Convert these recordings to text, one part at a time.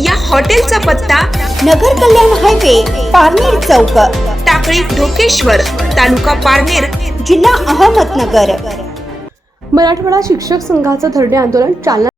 या हॉटेलचा पत्ता नगर कल्याण हायवे पारनेर चौक. टाकळी ढोकेश्वर तालुका पारनेर जिल्हा अहमदनगर. मराठवाडा शिक्षक संघाचं धरणे आंदोलन चालना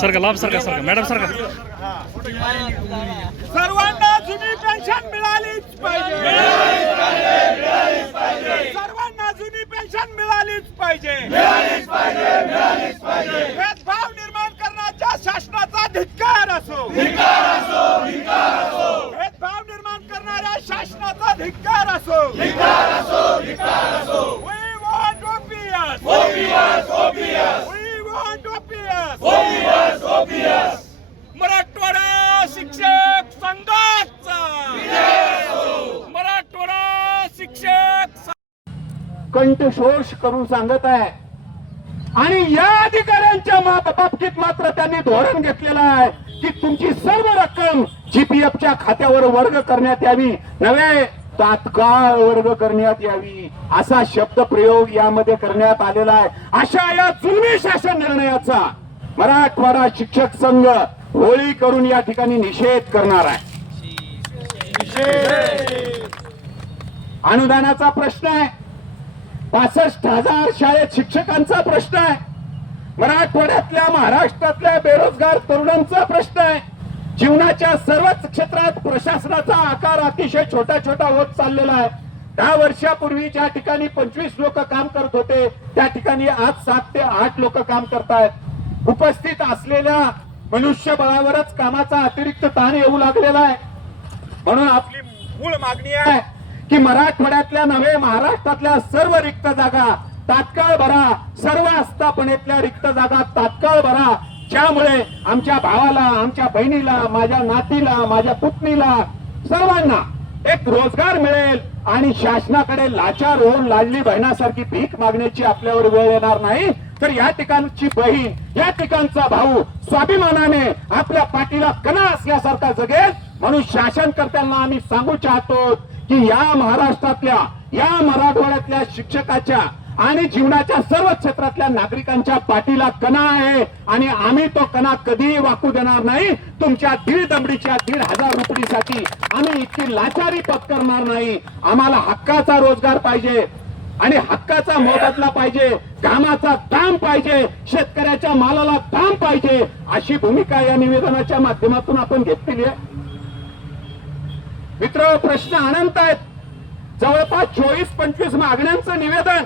सरका लांब सरका सरका मॅडम सरका सर्वांना जुनी पेन्शन मिळालीच पाहिजे. सर्वांना जुनी पेन्शन मिळालीच पाहिजे. भेदभाव निर्माण करण्याच्या शासनाचा धिक्कार असो. भेदभाव निर्माण करणाऱ्या शासनाचा धिक्कार असो. We want OPS. We want OPS. Marathwada शिक्षक संघाचा मराठवाडा शिक्षक संघ- कंठशोष करून सांगत आहे. आणि या अधिकाऱ्यांच्या बाबतीत मात्र त्यांनी धोरण घेतलेलं आहे की तुमची सर्व रक्कम जीपीएफच्या खात्यावर वर्ग करण्यात यावी. नव्हे तात्काळ वर्ग करण्यात यावी. असा शब्द प्रयोग यामध्ये करण्यात आलेला आहे. अशा या जुलमी शासन निर्णयाचा मराठवाडा शिक्षक संघ होळी करून या ठिकाणी निषेध करणार आहे. अनुदानाचा प्रश्न आहे. पासष्ट हजार शाळेत शिक्षकांचा प्रश्न आहे. मराठवाड्यातल्या महाराष्ट्रातल्या बेरोजगार तरुणांचा प्रश्न आहे. जीवनाच्या सर्वच क्षेत्रात प्रशासनाचा आकार अतिशय छोटा छोटा होत चाललेला आहे. दहा वर्षापूर्वी ज्या ठिकाणी पंचवीस लोक काम करत होते त्या ठिकाणी आज सात ते आठ लोक काम करतायत. उपस्थित असलेल्या मनुष्यबळावरच कामाचा अतिरिक्त ताण येऊ लागलेला आहे. म्हणून आपली मूळ मागणी आहे की मराठवाड्यातल्या नव्हे महाराष्ट्रातल्या सर्व रिक्त जागा तात्काळ भरा. सर्व आस्थापनेतल्या रिक्त जागा तात्काळ भरा. ज्यामुळे आमच्या भावाला आमच्या बहिणीला माझ्या नातीला माझ्या पुतणीला सर्वांना एक रोजगार मिळेल आणि शासनाकडे लाचार होऊन लाडली बहिणासारखी भीक मागण्याची आपल्यावर वेळ येणार नाही. तर या ठिकाणची बहीण या ठिकाणचा भाऊ स्वाभिमानाने आपल्या पाठीला कणा असल्यासारखा जगेल. म्हणून शासनकर्त्यांना आम्ही सांगू चाहतो की या महाराष्ट्रातल्या या मराठवाड्यातल्या शिक्षकाच्या आणि जीवनाच्या सर्व क्षेत्रातल्या नागरिकांच्या पाठीला कणा आहे आणि आम्ही तो कणा कधीही वाकू देणार नाही. तुमच्या दीड दमडीच्या दीड हजार रुपयेसाठी आम्ही इतकी लाचारी पत्करणार नाही. आम्हाला हक्काचा रोजगार पाहिजे आणि हक्काचा मोबदला पाहिजे कामाचा दाम पाहिजे शेतकऱ्याच्या मालाला दाम पाहिजे अशी भूमिका या निवेदनाच्या माध्यमातून आपण घेतलेली आहे. मित्र प्रश्न अनंत आहेत. जवळपास चोवीस पंचवीस मागण्यांचं निवेदन.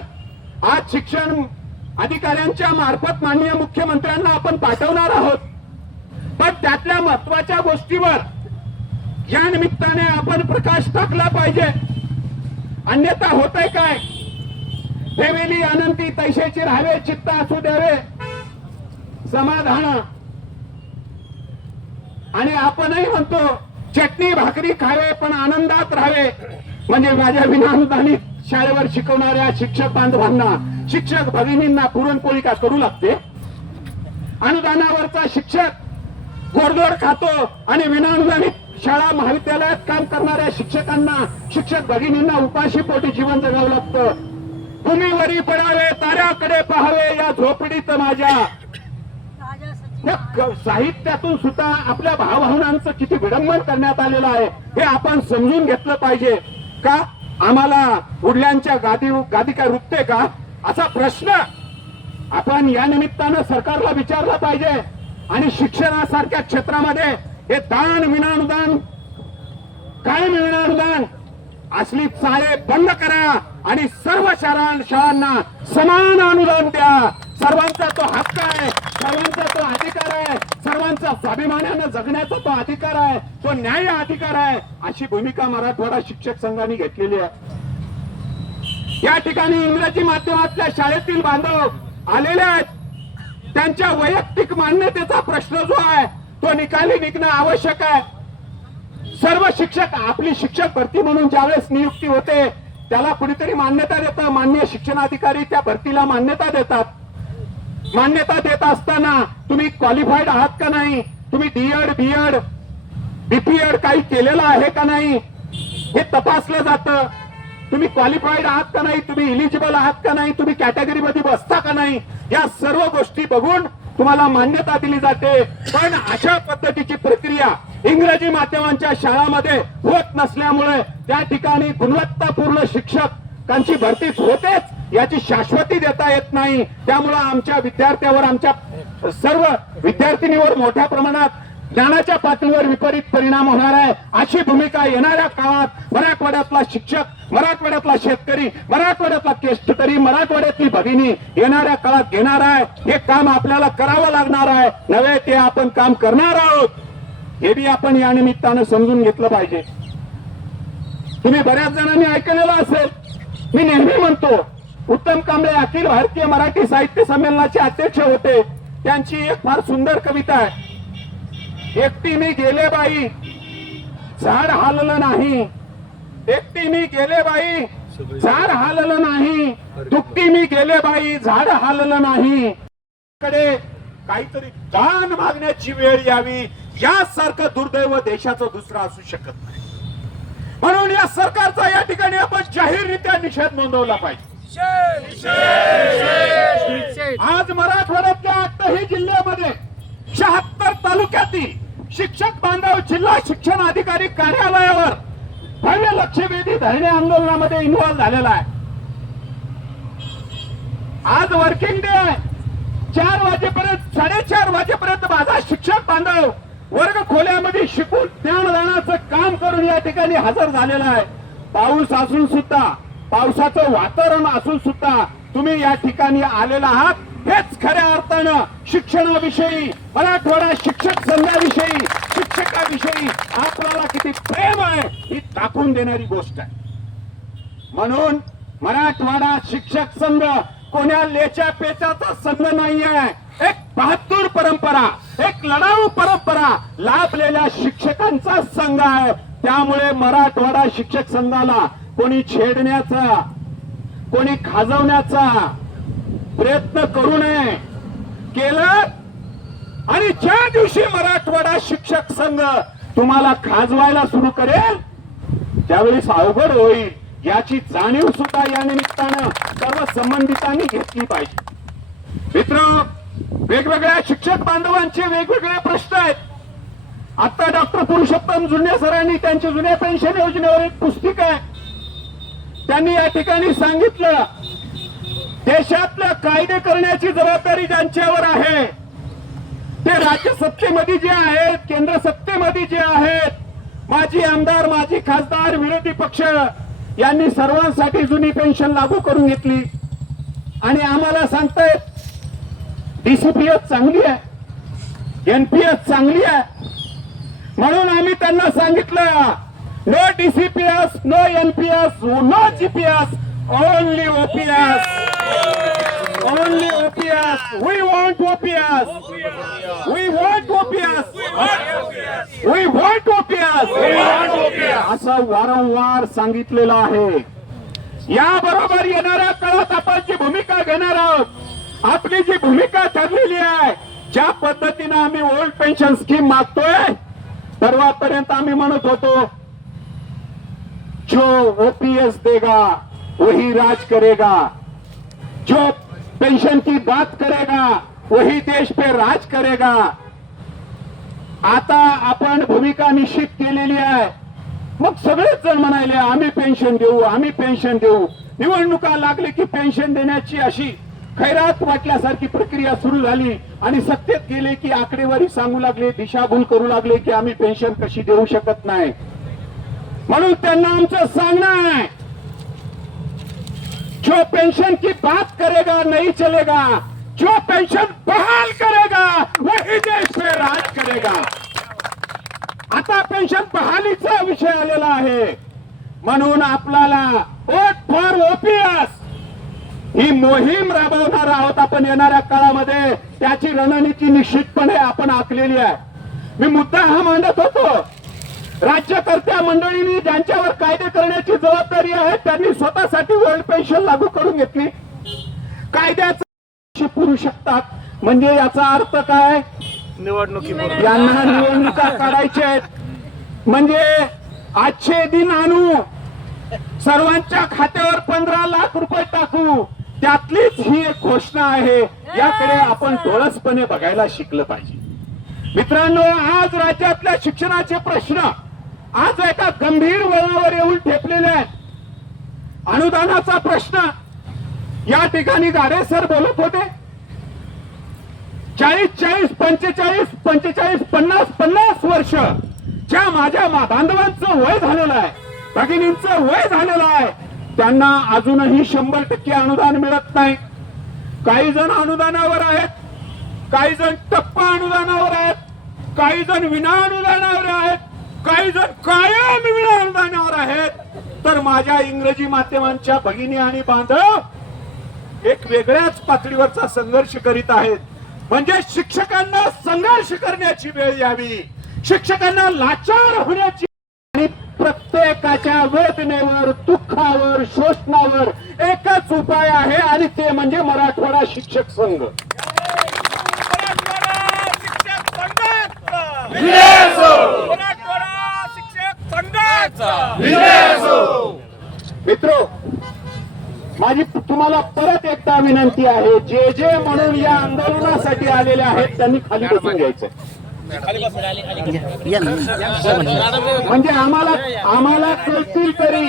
आज शिक्षण अधिकाऱ्यांच्या मार्फत माननीय मुख्यमंत्र्यांना आपण पाठवणार आहोत. पण त्यातल्या महत्त्वाच्या गोष्टीवर या निमित्ताने आपण प्रकाश टाकला पाहिजे. अन्यथा होतंय काय? देवेली अनंती तैशेची राहावे चित्त असू द्यावे. समाधान. आणि आपणही म्हणतो चटणी भाकरी खावे पण आनंदात राहावे. म्हणजे माझ्या विनानुदानित शाळेवर शिकवणाऱ्या शिक्षक बांधवांना शिक्षक भगिनींना पुरणपोळी का करू लागते? अनुदानावरचा शिक्षक गोडधोड खातो आणि विनानुदानित शाळा महाविद्यालयात काम करणाऱ्या शिक्षकांना शिक्षक भगिनींना उपाशी पोटी जीवन जगावं लागतं. भूमीवरी पडावे ताऱ्याकडे पाहावे या झोपडीत माझ्या साहित्यातून सुद्धा आपल्या भावभावनांचं किती विडंबन करण्यात आलेलं आहे हे आपण समजून घेतलं पाहिजे. का? आम्हाला उडल्यांच्या गादी गादी काय रुपते का? असा प्रश्न आपण या निमित्तानं सरकारला विचारला पाहिजे. आणि शिक्षणासारख्या क्षेत्रामध्ये हे दान विनानुदान काय विनानुदान? अनुदान असली चाळे बंद करा आणि सर्व शाळा शाळांना समान अनुदान द्या. सर्वांचा तो हक्क आहे. सर्वांचा तो अधिकार आहे. सर्वांचा स्वाभिमानानं जगण्याचा तो अधिकार आहे. तो न्याय अधिकार आहे. अशी भूमिका मराठवाडा शिक्षक संघाने घेतलेली आहे. या ठिकाणी इंग्रजी माध्यमातल्या शाळेतील बांधव आलेले आहेत. त्यांच्या वैयक्तिक मान्यतेचा प्रश्न जो आहे तो निकाली निघणं आवश्यक आहे. सर्व शिक्षक आपली शिक्षक भरती म्हणून ज्यावेळेस नियुक्ती होते त्याला कुणीतरी मान्यता देतं. मान्य शिक्षणाधिकारी त्या भरतीला मान्यता देतात. मान्यता देत असताना तुम्ही क्वालिफाईड आहात का नाही? तुम्ही डीएड बीएड बीपीएड काही केलेलं आहे का नाही? हे तपासलं जातं. तुम्ही क्वालिफाईड आहात का नाही? तुम्ही इलिजिबल आहात का नाही? तुम्ही कॅटेगरी मध्ये बसता का नाही? या सर्व गोष्टी बघून तुम्हाला मान्यता दिली जाते. पण अशा पद्धतीची प्रक्रिया इंग्रजी माध्यमांच्या शाळामध्ये होत नसल्यामुळे त्या ठिकाणी गुणवत्तापूर्ण शिक्षकांची भरतीच होतेच. याची शाश्वती देता येत नाही. त्यामुळं आमच्या विद्यार्थ्यावर आमच्या सर्व विद्यार्थिनीवर मोठ्या प्रमाणात ज्ञानाच्या पातळीवर विपरीत परिणाम होणार आहे. अशी भूमिका येणाऱ्या काळात मराठवाड्यातला शिक्षक मराठवाड्यातला शेतकरी मराठवाड्यातला केष्टकरी मराठवाड्यातली भगिनी येणाऱ्या काळात घेणार आहे. हे काम आपल्याला करावं लागणार आहे. नव्हे ते आपण काम करणार आहोत. हे बी आपण या निमित्तानं समजून घेतलं पाहिजे. तुम्ही बऱ्याच जणांनी ऐकलेलं असेल. मी नेहमी म्हणतो उत्तम कांबळे अखिल भारतीय मराठी साहित्य संमेलनाचे अध्यक्ष होते. त्यांची एक फार सुंदर कविता आहे. एकटी मी गेले बाई झाड हाललं नाही. एकटी मी गेले बाई झाड हाललं नाही. दुपटी मी गेले बाई झाड हाललं नाही. कडे काहीतरी दान मागण्याची वेळ यावी. यासारखं दुर्दैव देशाचं दुसरं असू शकत नाही. म्हणून या सरकारचा या ठिकाणी आपण जाहीररित्या निषेध नोंदवला पाहिजे. आज मराठवाड्यातल्या आठही जिल्ह्यामध्ये शहात्तर तालुक्यातील शिक्षक बांधव जिल्हा शिक्षण अधिकारी कार्यालयावर भव्य लक्षवेधी धरणे आंदोलनामध्ये इन्व्हॉल्व झालेला आहे. आज वर्किंग डे आहे. चार वाजेपर्यंत साडेचार वाजेपर्यंत माझा शिक्षक बांधव वर्ग खोल्यामध्ये शिकून ज्ञानदानाचं काम करून या ठिकाणी हजर झालेला आहे. पाऊस असून सुद्धा पावसाचं वातावरण असून सुद्धा तुम्ही या ठिकाणी आलेला आहात. हेच खऱ्या अर्थानं शिक्षणाविषयी मराठवाडा शिक्षक संघाविषयी शिक्षकाविषयी आपल्याला किती प्रेम आहे ही दाखवून देणारी गोष्ट आहे. म्हणून मराठवाडा शिक्षक संघ कोण्या लेच्या पेचाचा संघ नाहीये. एक बहात्तूर परंपरा एक लढाऊ परंपरा लाभलेल्या शिक्षकांचा संघ आहे. त्यामुळे मराठवाडा शिक्षक संघाला कोणी छेडण्याचा कोणी खाजवण्याचा प्रयत्न करू नये. केलं? आणि ज्या दिवशी मराठवाडा शिक्षक संघ तुम्हाला खाजवायला सुरू करेल त्यावेळी अवघड होईल. याची जाणीव सुद्धा या निमित्तानं सर्व संबंधितांनी घेतली पाहिजे. मित्र वेगवेगळ्या शिक्षक बांधवांचे वेगवेगळे प्रश्न आहेत. आता डॉक्टर पुरुषोत्तम जुन्या सरांनी त्यांच्या जुन्या पेन्शन योजनेवर एक पुस्तिका आहे. त्यांनी या ठिकाणी सांगितलं देशातल्या कायदे करण्याची जबाबदारी ज्यांच्यावर आहे ते राज्य सत्तेमध्ये जे आहेत केंद्र सत्तेमध्ये जे आहेत माजी आमदार माजी खासदार विरोधी पक्ष यांनी सर्वांसाठी जुनी पेन्शन लागू करून घेतली. आणि आम्हाला सांगतायत डीसीपीएस चांगली आहे एनपीएस चांगली आहे. म्हणून आम्ही त्यांना सांगितलं no DCPS no NPS no GPS only OPS only OPS we want OPS we want OPS we want OPS असं वारंवार सांगितलेलं आहे. याबरोबर येणाऱ्या काळात आपण जी भूमिका घेणार आहोत आपली जी भूमिका ठरलेली आहे ज्या पद्धतीनं आम्ही ओल्ड पेन्शन स्कीम मागतोय परवापर्यंत आम्ही म्हणत होतो जो ओपीएस देगा वही राज करेगा। जो पेंशन की बात करेगा वही देश पे राज करेगा। आता आपण भूमिका निश्चित केलेली आहे। मग सगळेच जण म्हणाले आम्ही पेन्शन देऊ आम्ही पेन्शन देऊ. निवडणुका लागली की पेन्शन देण्याची अशी खैरात वाटल्यासारखी प्रक्रिया सुरू झाली आणि सत्तेत गेले की आकडेवारी सांगू लागले दिशाभूल करू लागले की आम्ही पेन्शन कशी देऊ शकत नाही. म्हणून त्यांना आमचं सांगणं आहे. जो पेंशन की बात करेगा नहीं चलेगा जो पेंशन बहाल करेगा वही देश पे राज करेगा. आता पेन्शन बहालीचा विषय आलेला आहे. म्हणून आपल्याला वोट फॉर ओपीएस ही मोहीम राबवणार आहोत आपण येणाऱ्या काळामध्ये. त्याची रणनीती निश्चितपणे आपण आखलेली आहे. मी मुद्दा हा मांडत होतो. राज्यकर्त्या मंडळींनी ज्यांच्यावर कायदे करण्याची जबाबदारी आहे त्यांनी स्वतःसाठी वर्ल्ड पेन्शन लागू करून घेतली. कायद्याचा पुरू शकतात. म्हणजे याचा अर्थ काय? यांना निवडणुका काढायच्या आहेत. म्हणजे आजचे दिन आणू. सर्वांच्या खात्यावर पंधरा लाख रुपये टाकू. त्यातलीच ही एक घोषणा आहे. याकडे आपण डोळसपणे बघायला शिकलं पाहिजे. मित्रांनो आज राज्यातल्या शिक्षणाचे प्रश्न आज एका गंभीर वळणावर येऊन ठेपलेले आहेत. अनुदानाचा प्रश्न. या ठिकाणी गाडे सर बोलत होते. चाळीस चाळीस पंचेचाळीस पंचेचाळीस पन्नास पन्नास वर्ष ज्या माझ्या बांधवांचं वय झालेलं आहे भगिनींचं वय झालेलं आहे त्यांना अजूनही शंभर टक्के अनुदान मिळत नाही. काही जण अनुदानावर आहेत काही जण टप्पा अनुदानावर आहेत काही जण विना अनुदानावर आहेत. काही जण कायम विना अनुदानावर आहेत तर माझ्या इंग्रजी माध्यमांच्या भगिनी आणि बांधव एक वेगळ्याच पातळीवरचा संघर्ष करीत आहेत. म्हणजे शिक्षकांना संघर्ष करण्याची वेळ यावी. शिक्षकांना लाचार होण्याची आणि प्रत्येकाच्या वेदनेवर दुःखावर शोषणावर एकच उपाय आहे आणि ते म्हणजे मराठवाडा शिक्षक संघ मराठवाडा शिक्षक संघाचा मराठवाडा शिक्षक संघाचा मित्र माझी तुम्हाला परत एकदा विनंती आहे जे जे म्हणून या आंदोलनासाठी आलेले आहेत त्यांनी खाली बसून घ्यायचं. म्हणजे आम्हाला आम्हाला कळतील तरी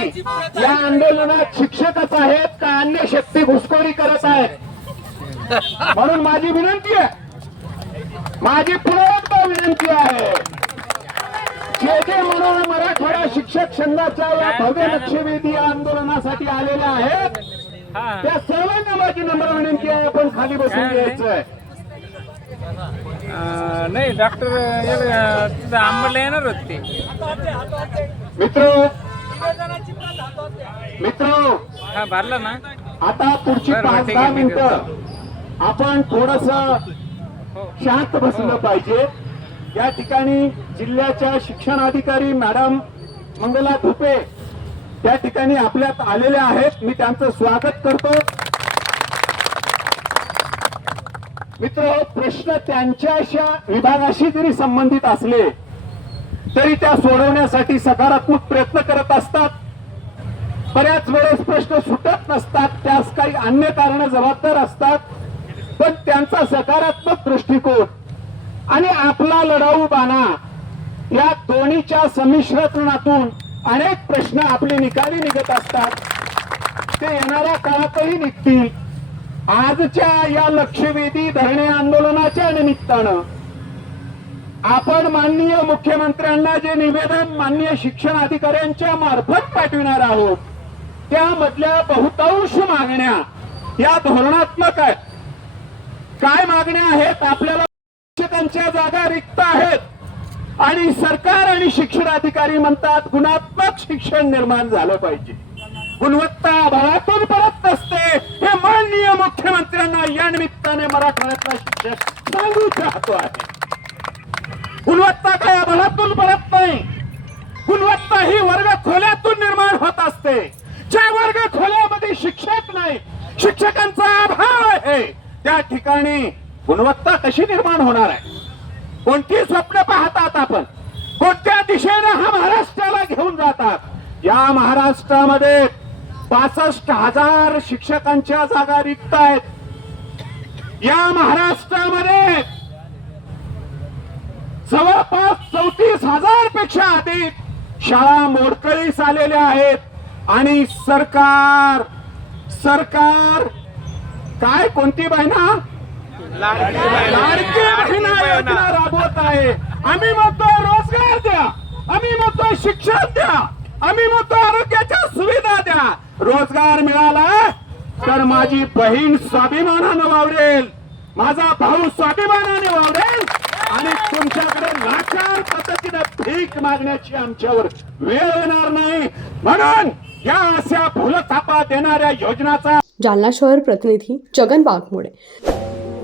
या आंदोलनात शिक्षकच आहेत का अन्य शक्ती घुसखोरी करत आहेत? म्हणून माझी विनंती आहे. माझी पुन्हा एकदा विनंती आहे. जे जे म्हणून मराठवाडा शिक्षक संघाच्या या भव्य लक्षवेधी आंदोलनासाठी आलेल्या आहेत त्या सर्वांना माझी नम्र विनंती आहे आपण खाली बसून घ्यायचंय अं, नाही डॉक्टर तिथं आंबडला येणार होते मित्र मित्र हा भरला ना? आता पुढची बरं, पाच ठीक दहा आहे, मी मिनिटं आपण थोडस शांत बसलं पाहिजे. या ठिकाणी जिल्ह्याच्या शिक्षणाधिकारी मॅडम मंगला धुपे त्या ठिकाणी आपल्यात आलेल्या आहेत. मी त्यांचं स्वागत करतो. मित्र प्रश्न त्यांच्याशा विभागाशी जरी संबंधित असले तरी त्या सोडवण्यासाठी सकारात्मक प्रयत्न करत असतात. बऱ्याच वेळेस प्रश्न सुटत नसतात. त्यास काही अन्य कारण जबाबदार असतात. पण त्यांचा सकारात्मक दृष्टिकोन आणि आपला लढाऊ बाणा या दोन्हीच्या संमिश्रणातून अनेक प्रश्न आपले निकाली निघत असतात. ते येणाऱ्या काळातही निघतील. आजच्या या लक्षवेधी धरणे आंदोलनाच्या निमित्तानं आपण माननीय मुख्यमंत्र्यांना जे निवेदन माननीय शिक्षण अधिकाऱ्यांच्या मार्फत पाठविणार आहोत त्यामधल्या बहुतांश मागण्या या धोरणात्मक आहेत. काय मागण्या आहेत? आपल्याला शिक्षकांच्या जागा रिक्त आहेत. आणि सरकार आणि शिक्षण अधिकारी म्हणतात गुणात्मक शिक्षण निर्माण झालं पाहिजे. गुणवत्ता भावातून परत नसते. हे माननीय मुख्यमंत्र्यांना या निमित्ताने मराठवाड्यातला शिक्षक सांगू चाहतो आहे. गुणवत्ता काय अभावातून परत नाही. गुणवत्ता ही वर्ग खोल्यातून निर्माण होत असते. ज्या वर्ग खोल्यामध्ये शिक्षक नाही शिक्षकांचा अभाव आहे. त्या ठिकाणी गुणवत्ता कशी निर्माण होणार आहे? कोणती स्वप्न पाहतात आपण? कोणत्या दिशेने हा महाराष्ट्राला घेऊन जातात? या महाराष्ट्रामध्ये पासष्ट हजार शिक्षकांच्या जागा रिक्त आहेत या महाराष्ट्रामध्ये जवळपास चौतीस हजारपेक्षा अधिक शाळा मोडकळीस आलेल्या आहेत. आणि सरकार सरकार काय कोणती बायना राबवत आहे. आम्ही म्हणतो रोजगार द्या. आम्ही म्हणतो शिक्षण द्या. आम्ही म्हणतो आरोग्याच्या सुविधा द्या. रोजगार मिळाला तर माझी बहीण स्वाभिमानानं वावरेल. माझा भाऊ स्वाभिमानाने वावरेल. आणि तुमच्याकडे लाचार पद्धतीनं भीक मागण्याची आमच्यावर वेळ येणार नाही. म्हणून या अशा फुलथापा देणाऱ्या योजनाचा जालना शहर प्रतिनिधी जगन वाघमोडे